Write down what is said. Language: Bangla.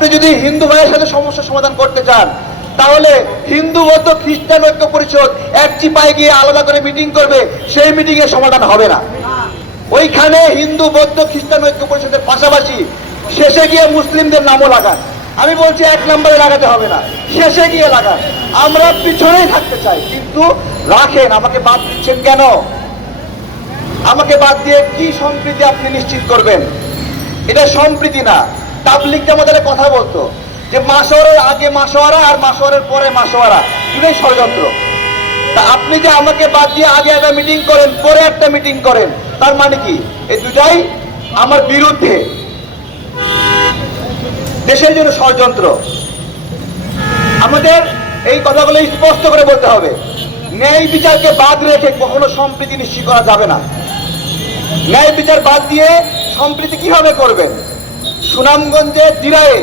আপনি যদি হিন্দু ভাইয়ের সাথে সমস্যার সমাধান করতে চান, তাহলে হিন্দু বৌদ্ধ খ্রিস্টান ঐক্য পরিষদ এক চিপায় গিয়ে আলাদা করে মিটিং করবে, সেই মিটিং এর সমাধান হবে না। ওইখানে হিন্দু বৌদ্ধ খ্রিস্টান ঐক্য পরিষদের পাশাপাশি শেষে গিয়ে মুসলিমদের নামও লাগান। আমি বলছি 1 নম্বরে লাগাতে হবে না, শেষে গিয়ে লাগান। আমরা পিছনেই থাকতে চাই, কিন্তু রাখেন। আমাকে বাদ দিচ্ছেন কেন? আমাকে বাদ দিয়ে কি সম্প্রীতি আপনি নিশ্চিত করবেন? এটা সম্প্রীতি না। তাবলিগ আমাদের কথা বলতো যে মাসোয়ারের আগে মাসোয়ারা আর মাসোয়ারের পরে মাসোয়ারা, দুটোই ষড়যন্ত্র। তা আপনি যে আমাকে বাদ দিয়ে আগে একটা মিটিং করেন, পরে একটা মিটিং করেন, তার মানে কি? এই দুটাই আমার বিরুদ্ধে, দেশের জন্য ষড়যন্ত্র। আমাদের এই কথাগুলো স্পষ্ট করে বলতে হবে। ন্যায় বিচারকে বাদ রেখে কখনো সম্প্রীতি নিশ্চিত করা যাবে না। ন্যায় বিচার বাদ দিয়ে সম্প্রীতি কিভাবে করবেন? সুনামগঞ্জে দিরায়ে